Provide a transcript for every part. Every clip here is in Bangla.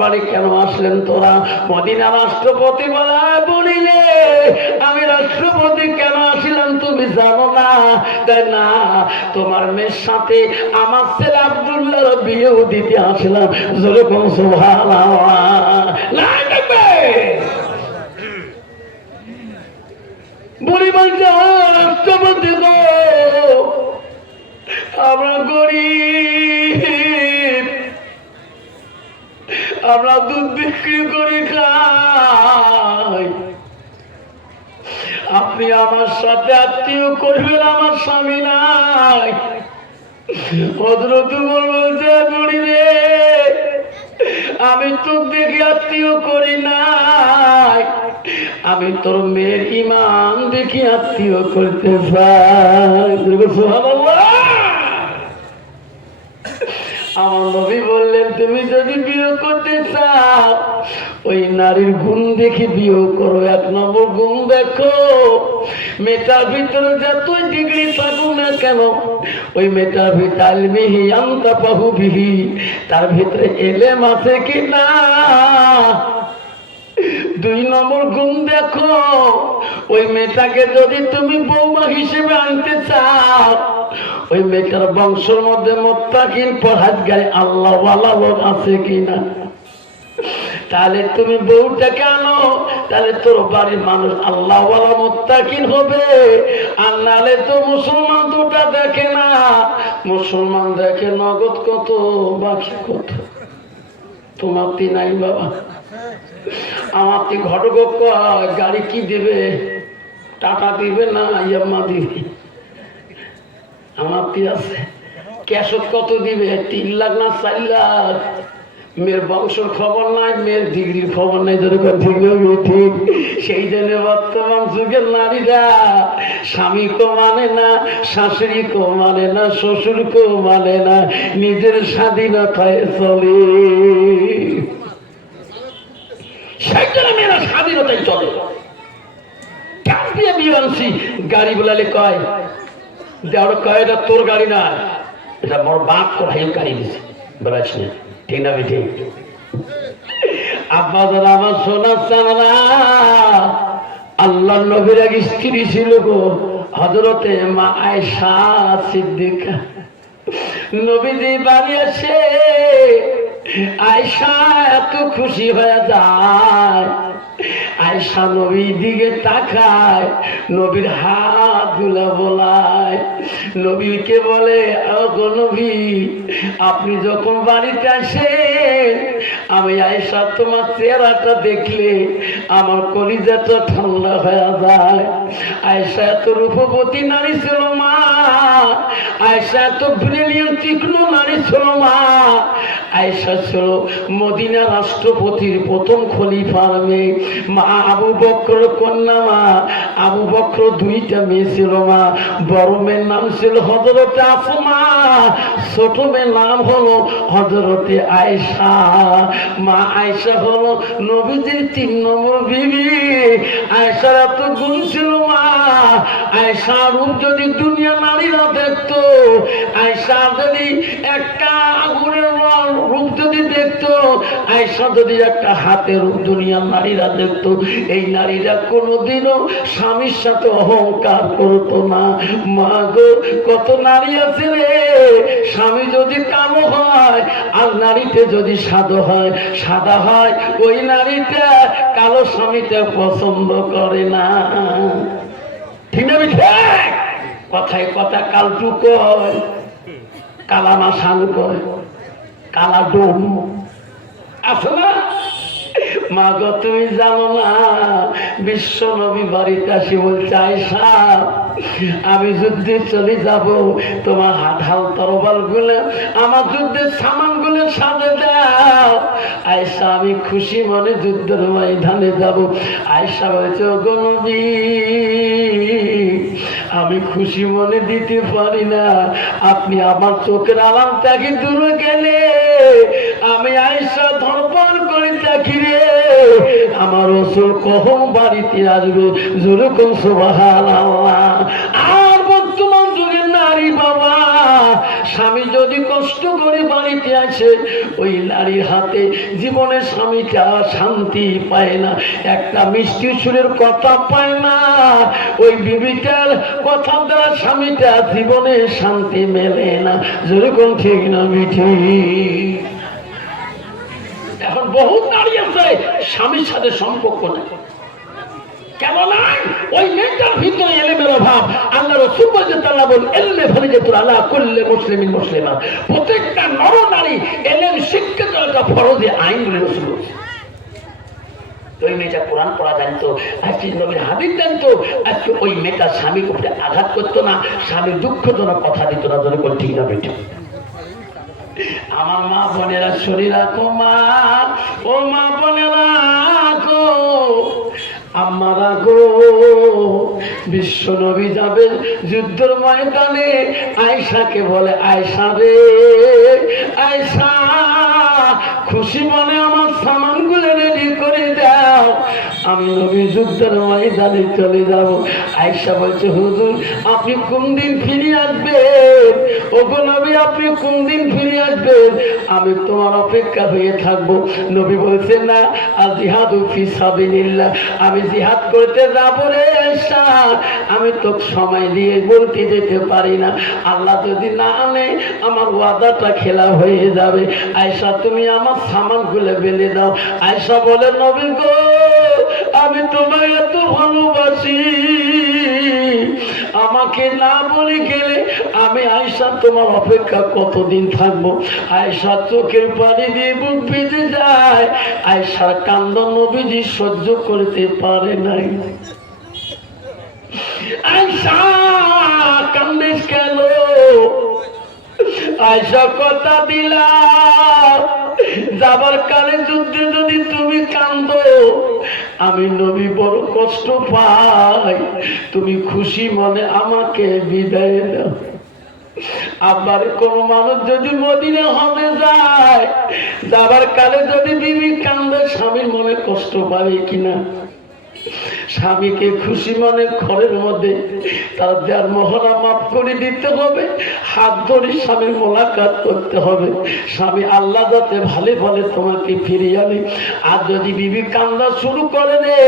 বাড়ি কেন আসলেন তোরা? মদিনা রাষ্ট্রপতি বলিলে আমি রাষ্ট্রপতি কেন আসলাম তুমি জানো না? তাই না, তোমার মেয়ের সাথে আমার ছেলে আব্দুল্লাহর বিয়েও দিতে আসলাম। যেরকম সুবহানাল্লাহ বুড়ি বলছে রাষ্ট্রপতি গো, আমরা গরিব, আমরা দুধ বিক্রি করে খাই, আপনি আমার সাথে আত্মীয় করবেন, আমার স্বামী নাই। হযরত ওমর বলছে বুড়ি রে, আমি তো দেখে আত্মীয় করি নাই, আমি তোর মেয়ের ইমান দেখি আত্মীয় করতে চাই। সুবহানাল্লাহ। আমার নবী বললেন তুমি যদি বিয়ে করতে চাও ওই নারীর গুণ দেখে বিয়ে করো। এক নম্বর গুণ দেখো, মেয়েটার ভিতরে যতই ডিগ্রি থাকুক না কেন ওই মেয়েটার ভিতরে তার ভিতরে এলেম আছে কিনা। দুই নম্বর গুণ দেখো, ওই মেয়েটাকে যদি তুমি বৌমা হিসেবে আনতে চাও ওই মেয়েটার বংশের মধ্যে মুত্তাকিন পরহেজগার আল্লাহওয়ালা লোক আছে কিনা। তাহলে তুমি বউটাকে আনো, তাহলে তোর বাড়ির মানুষ আল্লাহওয়ালা মুত্তাকিন হবে। আর নাহলে তো মুসলমান দুটা দেখে না, মুসলমান দেখে নগদ কত বাকি কত। তোমার তি নাই বাবা, আমার তি ঘটক গাড়ি কি দেবে, টাকা দিবে না ইয়াম্মা দিবে। আমার তি আছে ক্যাশত কত দিবে, 3 লাখ না 4 লাখ। মেয়ের বংশের খবর নাই, মেয়ের ডিগ্রির খবর নাই। যেরকম ঠিক সেই জন্য বর্তমান যুগের নারীরা স্বামীকেও মানে না, শাশুড়িকেও মানে না, শ্বশুরকেও মানে না, নিজের স্বাধীনতায় চলে। সেই জন্য মেয়েরা স্বাধীনতায় চলে। কান দিয়ে বিয়ে আনছি, গাড়ি বলালে কয় দেওয়ার কয় এটা তোর গাড়ি না, এটা বড় বাপ তোর হাই গাড়ি দিছে বলাস না, ঠিক না ঠিক? আব্বা দাদা আমার সোনা চানা, আল্লাহ নবীর এক স্ত্রী ছিল গো হযরতে মা আয়েশা সিদ্দিকা। নবীজি বাড়ি আসে, আয়েশা এত খুশি হয়ে যায়। আয়েশা নবীর দিকে তাকায়, নবীর হাত গুলা বোলায়, নবীকে বলে ওগো নবী আপনি যখন বাড়িতে আসেন আমি আয়েশা তোমার চেহারাটা দেখলে আমার কলিজাটা ঠান্ডা হয়ে যায়। আয়েশা এত রূপবতী নারী ছিল মা, আয়েশা এত ব্রিলিয়ান্ট তীক্ষ্ণ নারী ছিল মা। আয়েশা ছিল মদিনা রাষ্ট্রপতির প্রথম খলিফার মেয়ে। মা আবু বকর কন্যা মা, আবু বকর 2টা মেয়ে ছিল মা। বড় মেয়ের নাম ছিল হযরতে আসমা, ছোট মেয়ের নাম হলো হযরতে আয়েশা। মা আয়েশা হলো নবীজির 3 নম্বর বিবি। আয়েশার এত গুণ ছিল মা, আয়েশার রূপ যদি দুনিয়া নারীরা দেখতো, আয়েশা যদি একটা আগুনের রূপ যদি দেখতো, আয়েশা যদি একটা হাতের রূপ দুনিয়ার নারীরা দেখতো, এই নারীরা কোনোদিনও স্বামীর সাথে অহংকার করতো না। মা গো কত নারী আছে রে, স্বামী যদি কালো হয় আর নারীতে যদি সাদা হয় ওই নারীটা কালো স্বামীটা পছন্দ করে না, ঠিক না? কথায় কথা কালটু কয়, কালা না শান কয়, কালা ডোম আছে না। মা গো তুমি জানো না, বিশ্ব নবী বাড়িতে আসি বলছে আয়েশা আমি যুদ্ধে চলে যাব, তোমার হাল তরবাল গুলো আমার যুদ্ধের সামান গুলো সাজে দাও। আয়েশা আমি খুশি মনে যুদ্ধের ময়দানে যাব। আয়েশা বলছে ওগো নবী আমি খুশি মনে দিতে পারি না, আপনি আমার চোখের আড়াল থেকে দূরে গেলে আমি আয়েশা ধরপড় করে থাকি রে, আমার রাসূল কখন বাড়িতে আসবে। যেরকম সুবহানাল্লাহ। আর বর্তমান যুগের নারী বাবা স্বামী যদি কষ্ট কষ্ট করে বাড়িতে আসে, ওই নারীর হাতে জীবনের স্বামীটা শান্তি পায় না, একটা মিষ্টি সুরের কথা পায় না। ওই বিবিটার কথা দ্বারা স্বামীটা জীবনে শান্তি মেলে না। যেরকম ঠিক না মিঠি? এখন বহুত নারী আছে স্বামীর সাথে সম্পর্ক নেই। কেমন ওই মেয়েটার ভিতরে এলেমের অভাব। আল্লাহ রাসূল বলেছেন তাআলা বলেন ইলমে ফরিজাতুন আলা কুল্লি মুসলিমিন মুসলিমা, প্রত্যেকটা নর নারী এলেম শিক্ষা করাটা ফরজ আইন বলে রাসূল বলেছেন। ওই মেয়েটা কোরআন পড়া জানতো, আজকে নবীর হাদিস জানতো, আজকে ওই মেয়েটা স্বামীর উপরে আঘাত করতো না, স্বামীর দুঃখজনক কথা দিত না। ধরে কোন ঠিক না বেটা? আমার মা বোনেরা শরীর রাখো, মা ও মা বোনেরা রাখো, আমারা গো, বিশ্ব নবী যাবে যুদ্ধের ময়দানে, আয়েশাকে বলে আয়েশা রে, আয়েশা খুশি মনে আমার সামানগুলো রেডি করে দাও, আমি নবী যুদ্ধের ময়দানে চলে যাব। আয়েশা বলছে হুজুর আপনি কোন দিন ফিরে আসবেন? ওগো নবী আপনি কোন দিন ফিরে আসবেন? আমি তোমার অপেক্ষা হয়ে থাকবো। নবী বলছে না, আল জিহাদু ফি সাবিলিল্লাহ, আমি জিহাদ করতে যাবো রে আয়েশা, আমি তো সময় দিয়ে বলতে যেতে পারি না, আল্লাহ যদি না আনে আমার ওয়াদাটা খেলা হয়ে যাবে। আয়েশা তুমি আমার সামান খুলে বেঁধে দাও। আয়েশা বলে নবী গো, আমি তোমায় এত ভালোবাসি, আমাকে না বলে গেলে আমি আয়েশা তোমার অপেক্ষা কতদিন থাকবো? আয়েশা চোখের পানি দিয়ে বুক ভিজে যায়। আয়েশার কান্দন নবীজি সহ্য করতে পারে নাই। আয়েশা কান্দিস কেন? আয়েশা কথা দিলাম যাবার কালে যুদ্ধে যদি তুমি কান্দো আমি নবী বড় কষ্ট পাই, তুমি খুশি মনে আমাকে বিদায় দাও। আবার কোন মানুষ যদি মদিনা হবে যায়, যাবার কালে যদি বিবি কান্দে স্বামীর মনে কষ্ট পাবে কিনা? স্বামীকে খুশি মনে ঘরের মধ্যে তার দেড় মহড়া মাফ করে দিতে হবে, হাত ধরে স্বামীর মোলাকাত করতে হবে। স্বামী আল্লাহ যাতে ভালো ভালো তোমাকে ফিরিয়ে আনে। আর যদি বিবি কান্দা শুরু করে দে,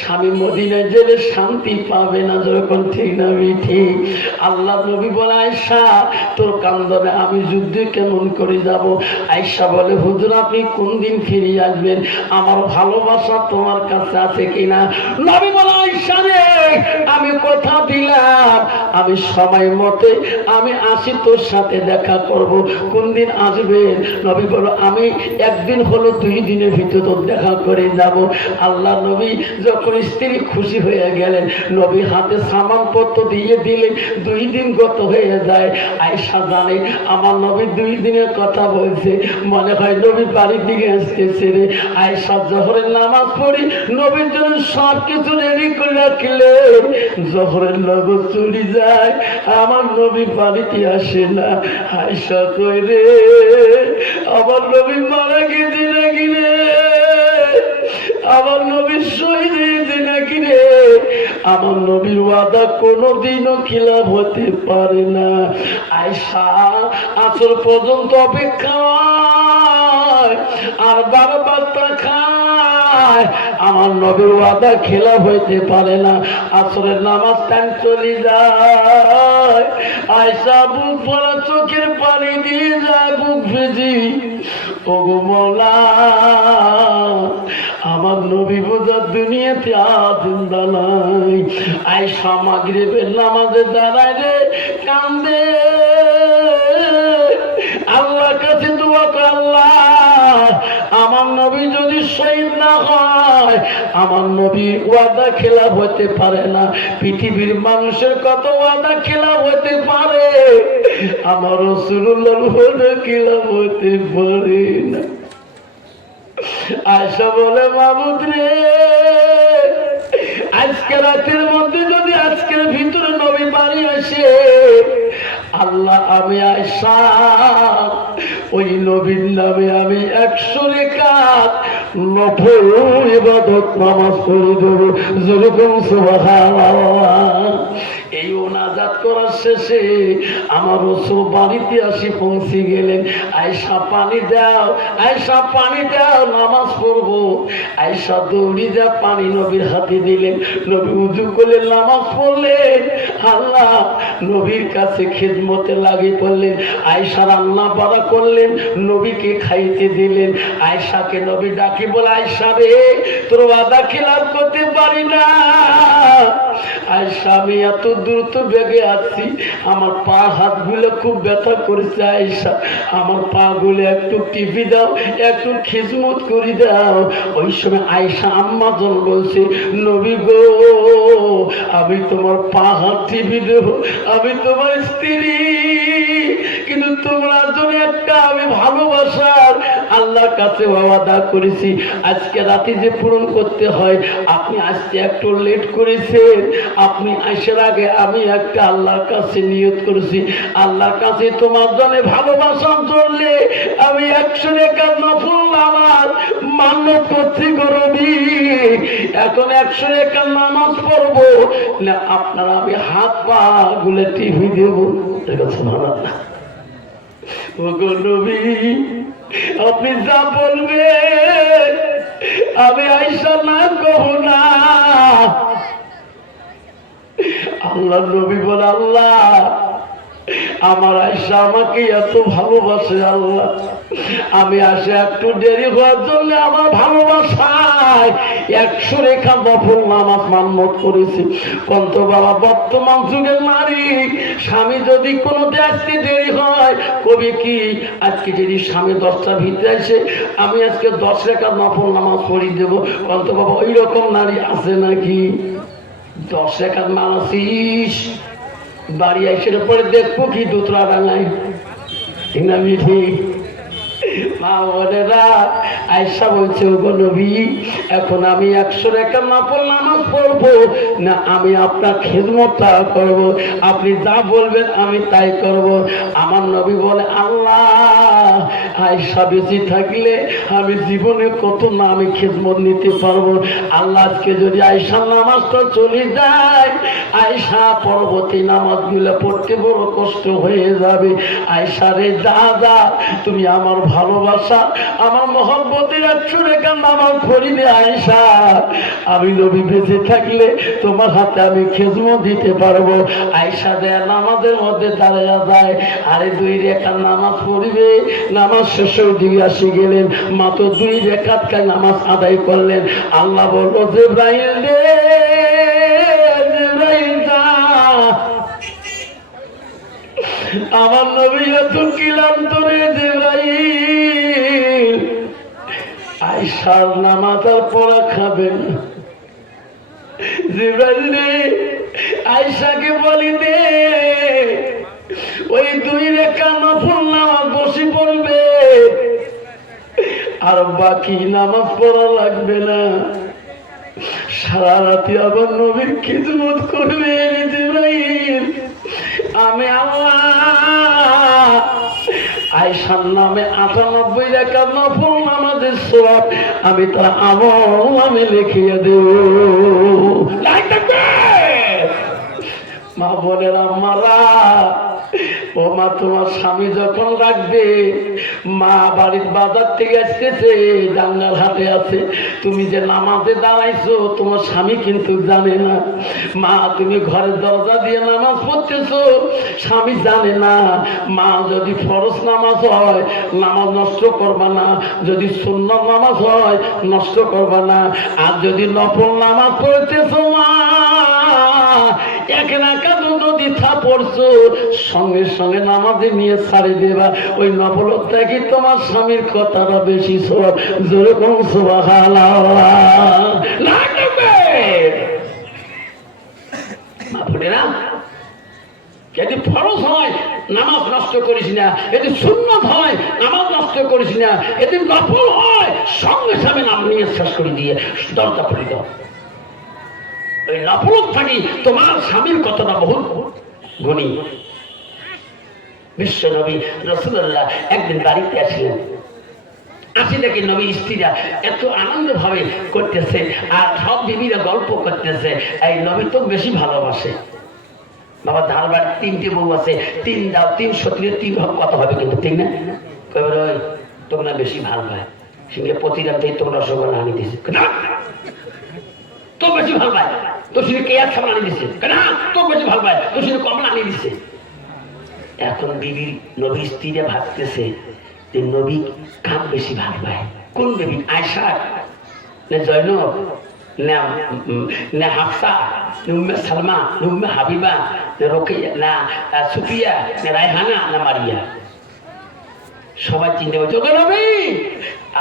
স্বামী মদিনায় গেলে শান্তি পাবে না। যখন ঠিক না ঠিক? আল্লাহ নবী বলে আয়েশা তোর কান্দনে আমি যুদ্ধে কেমন করে যাব? আয়েশা বলে হুজুর আপনি কোন দিন ফিরিয়ে আসবেন? আমার ভালোবাসা তোমার কাছে আছে কিনা? নবী বলে আয়েশা রে, আমি কথা দিলাম আমি সময় মতে আমি আসি তোর সাথে দেখা করব। কোন দিন আসবেন? নবী বলো আমি একদিন হলো 2 দিনের ভিতর তোর দেখা করে যাব। আল্লাহ নবী যখন স্ত্রী খুশি হয়ে গেলেন, নবী হাতে সামানপত্র দিয়ে দিলেন। 2 দিন গত হয়ে যায়। আয়েশা জানে আমার নবী 2 দিনের কথা বলছে, মনে হয় নবী বাড়ির দিকে আসতেছে রে। আয়েশা জোহরের নামাজ পড়ি নবীর জন্য সব কিছু রেডি করে রাখলেন। জোহরের নগর চলে যায়, আমার নবী বাড়িতে আসে না। আয়েশা কই রে, আমার নবী মারা গেছে নাকি রে? আমার নবীর শহীদ হয়েছে নাকি রে? আমার নবীর ওয়াদা কোনোদিনও খিলাফ হতে পারে না। আয়েশা আসর পর্যন্ত অপেক্ষা আর বারবার খায়, আমার নবীর ওয়াদা খেলাফ হইতে পারে না। আসরের নামাজ টাইম চলে যায়। আয়েশা বুক ভরা চোখের পানি দিয়ে যায়, বুক ভেজি। ওগো মওলা, আমার নবী বোঝার দুনিয়াতে জিন্দা নাই। আয়েশা মাগরিবের নামাজে দাঁড়ায় রে, কান্দে, আল্লাহর কাছে দোয়া করে আল্লাহ আমার নবী যদি শহীদ না হয়, আমার নবীর ওয়াদা খেলাফ হতে পারে না। পৃথিবীর মানুষের কত ওয়াদা খেলাফ হতে পারে, আমার রাসূলুল্লাহর ওয়াদা খেলাফ হতে পারে না। আয়েশা বলে মাবুদ রে, আজকে রাতের মধ্যে যদি আজকের ভিতরে নবী বাড়ি আসে, আল্লাহ আমি আয়েশা ওই নবীর নামে আমি 100 রাকাত নফল ইবাদত নামাজ পড়ে দেবো। যেরকম সুবহানাল্লাহ। এই ওনাজাত করার শেষে আমার রাসূল বাড়িতে আসি পৌঁছে গেলেন। আয়েশা পানি দাও, আয়েশা পানি দাও, নামাজ পড়বো। আয়েশা দৌড়ি যা পানি নবীর হাতে দিলেন। নবী উযু করলেন, নামাজ পড়লেন। আল্লাহ নবীর কাছে খিদমতে লাগে পড়লেন। আয়েশা রান্না বাড়া করলেন, নবীকে খাইতে দিলেন। আয়েশাকে নবী ডাকি বলে, আয়েশা রে, তোর ওয়াদা খিলাফ করতে পারি না। আয়েশা, আমি এত দ্রুত বেগে আছি, আমার পা হাতগুলো খুব ব্যথা করেছে। আয়েশা, আমার পা গুলো একটু টিপি দাও, একটু খিজমত করে দাও। ওই সময় আয়েশা আম্মাজন বলছে, নবী গো, আমি তোমার পা হাত টিপি দেব, আমি তোমার স্ত্রী, কিন্তু তোমার জন্য একটা আমি ভালোবাসার আল্লাহর কাছে ওয়াদা করেছি, আজকে রাতে যে পূরণ করতে হয়। আপনি আজকে একটু লেট করেছেন, আপনি আসার আগে আমি একটা আল্লাহর কাছে নিয়ত করেছি, আল্লাহর কাছে তোমার জন্য ভালোবাসা চললে আমি 100 রাকাত নফল নামাজ মান্যত করছি গরবি। এখন 100 রাকাত নামাজ পড়বো না, আপনারা আমি হাত পা গুলো টিভি দেবো। সুবহানাল্লাহ। ওগো নবী, আপনি যা বলবেন আমি আয়েশা না কব না। আল্লাহ নবী বলে, আল্লাহ আমার আয়েশা আমাকে এত ভালোবাসে, আল্লাহ আমি আসে একটু দেরি হওয়ার জন্য আমার ভালোবাসায় 100 রেখা নফল নামাজ মান্যত করেছি। কন্ত বাবা, বর্তমান যুগের নারী স্বামী যদি কোনো আসতে দেরি হয়, কবি কি আজকে যদি স্বামী 10টার ভিতরে আসে, আমি আজকে 10 রেখা নফল নামাজ পড়িয়ে দেবো। কন্ত বাবা, ওই রকম নারী আছে নাকি? 10 রেখাত মানাসিস বাড়ি আইসের পরে দেখবো কি দুতরা ডাঙায়, ঠিক না? ঠিক মা বোনেরা, আয়েশা বলছে, ওগো নবী, এখন আমি 100 রাকাত নফল নামাজ পড়বো না আমি আপনার খিদমতটা করব, আপনি যা বলবেন আমি তাই করব। আমার নবী বলে, আল্লাহ আয়েশা বেঁচে থাকলে আমি জীবনে কত না আমি খিদমত নিতে পারবো। আল্লাহ আজকে যদি আয়েশার নামাজটা চলে যায়, আয়েশা পরবর্তী নামাজগুলো পড়তে বড় কষ্ট হয়ে যাবে। আয়েশা রে, যা যা, তুমি আমার ভালোবাসা আমার মহব্বতের 100 রাকাত নামাজ পড়িবে। আয়েশা, আমি নবী বেঁচে থাকলে তোমার হাতে আমি খিদমত দিতে পারবো। আয়েশা দেয়া নামাজের মধ্যে দাঁড়াইয়া যায়, আরে 2 রাকাত নামাজ পড়িবে। নামাজ শেষের দিকে আসি গেলেন, মাত্র 2 রাকাত নামাজ আদায় করলেন। আল্লাহ বলল, জিবরাইল রে, জিবরাইল যা, আমার নবী এত ক্লান্ত রে জিবরাইল, আয়েশার নামাজ আর পড়া খাবেন। জিবরাইল রে, আয়েশাকে বলি দে, ওই 2 রাকাত নফল নামাজ বসে পড়বে, আর বাকি নামাজ পড়া লাগবে না। সারা রাতে আবার নবীর খিদমত করবে। জিবরাইল, আমি আল্লাহ আয়েশার নামে 98 রাকাত নফল নামাজের সওয়াব আমি তার আমল নামে লিখিয়ে দেব। মা বলেন, আমারা ও মা, তোমার স্বামী যখন রাখবে, মা বাড়ির বাজার থেকে আসতেছে, জাঙ্গার হাটে আছে, তুমি যে নামাজে দাঁড়াইছো তোমার স্বামী কিন্তু জানে না। মা, তুমি ঘরের দরজা দিয়ে নামাজ পড়তেছো, স্বামী জানে না। মা, যদি ফরজ নামাজ হয় নামাজ নষ্ট করবা না, যদি সুন্নাত নামাজ হয় নষ্ট করবা না, আর যদি নফল নামাজ পড়তেছো মা, 1 রাকাত যদি পড়ছো সঙ্গে সঙ্গে নামাজে নিয়ে ছাড়ে দেবা। ওই নফলতা কি তোমার স্বামীর কথাটা বেশি সওয়াব। জোরে কোন সুবহানাল্লাহ। যদি ফরজ হয় নামাজ নষ্ট করিস না, যদি সুন্নাত হয় নামাজ নষ্ট করিস না, যদি নফল হয় সঙ্গে সঙ্গে নাম নিয়ে শেষ করে দিয়ে দরজা খুলে দাও। ওই নফল থাকি তোমার স্বামীর কথাটা বহুত গুণী। বিশ্ব নবী রাসূলুল্লাহ একদিন বাড়িতে আসলেন, আসি দেখি নবী স্ত্রীরা এত আনন্দ ভাবে করতেছে আর সব বিবিরা গল্প করতেছে, এই নবী তো বেশি ভালোবাসে। বাবা ধারবার 3টে বউ আছে, 3 দাও 3 সত্যি 3 কত হবে কিন্তু ঠিক না? কবে ওই তোমরা বেশি ভালো পায় সঙ্গে প্রতি রাতেই তোমরা রসগোল্লা আনি দিছে না, তো বেশি ভালো পায় তো সঙ্গে কেয়ার সামনে আনি দিছে না, তো বেশি ভালো পায় তো সঙ্গে কমলা আনি দিছে। এখন বিবির নবী স্ত্রীরা ভাবতেছে যে নবী কার বেশি ভালো পায়, কোন বেবি? আয়সা না জয়নব না হাফসা না উম্মে সালমা না উম্মে হাবিবা না রোকেয়া না সুফিয়া না রায়হানা না মারিয়া? সবাই চিন্তা করছে ওকে নবী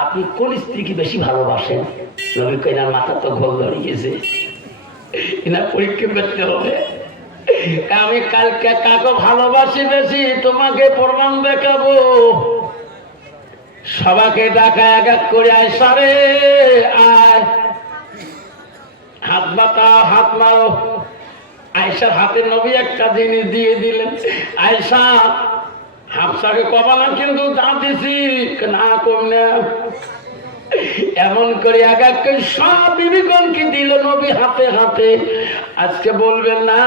আপনি কোন স্ত্রীকে বেশি ভালোবাসেন? নবী কইনার মাথা তো ঘোল ধরিয়েছে, এনার পরীক্ষা করতে হবে। আমি কালকে কাকে ভালোবাসি বেশি তোমাকে প্রমাণ দেখাবো। সবাইকে ডাকা এক এক করে আয়সা রে আয়, হাত বাতাও হাত মারো। আয়সার হাতে নবী একটা জিনিস দিয়ে দিলেন, আয়সা হাফসাকে কবা না কিন্তু যা দিছি না কম না। এমন করে এক এক করে সব বিবিগণকে দিল নবী হাতে হাতে। আজকে বলবেন না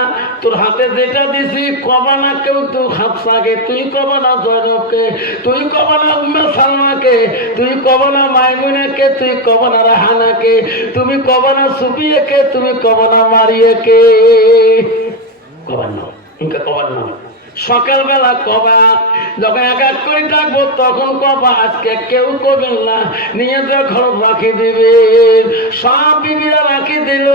তোর হাতে যেটা দিছি কবা না কেউ, তুই হাফসাকে, তুই কবা না জয়নবকে, তুই কবা না উম্মে সালমাকে, তুই কবা না মাইমুনাকে, তুই কবা না রাহানাকে, তুমি কবা না সুফিয়াকে, তুমি কবা না মারিয়াকে। কবার না ইনকা কবার না। সকালবেলা কবা, যখন এক এক করে ডাকবো তখন কবা, আজকে কেউ করবেন না, নিয়ে যা ঘর রাখি দিবেন। সব বিবিরা রাখি দিল।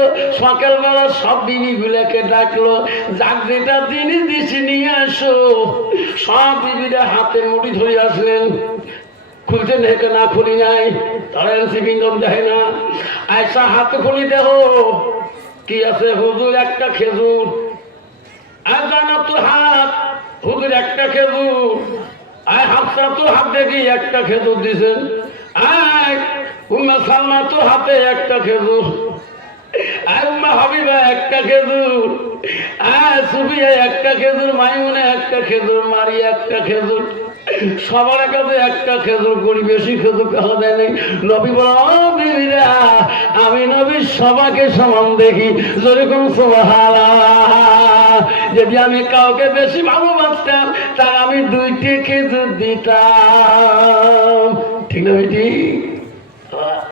সকালবেলা সব বিবি গুলাকে ডাকলো, যাক যেটা জিনিস দিছি নিয়ে আসো। সব বিবিরা হাতে মুড়ি ধরে আসলেন, খুলতে নেই না খুলি নাই, তারা সিপিংগম দেয় না। আয়সা হাতে খুলি দেহ কি আছে? হুজুর একটা খেজুর। আর জানা তো হাত হুজুর একটা খেজুর। আর হাফসা তো হাত দেখি একটা খেজুর দিছেন। আর উম্মে সালমা তো হাতে একটা খেজুর। আর উম্মে হাবিবা একটা খেজুর। আর সুফিয়া একটা খেজুর, মাইমুনা একটা খেজুর, মারিয়া একটা খেজুর। সবার কাছে একটা খেজুর করি, বেশি খেজুর কাছে দেয় নাই। নবী বলে ও বিবিরা আমি নবী সবাইকে সমান দেখি, যেরকম সুবহানাল্লাহ। যদি আমি কাউকে বেশি ভালোবাসতাম তা আমি 2টি খেজুর দিতাম। ঠিক না বেটি?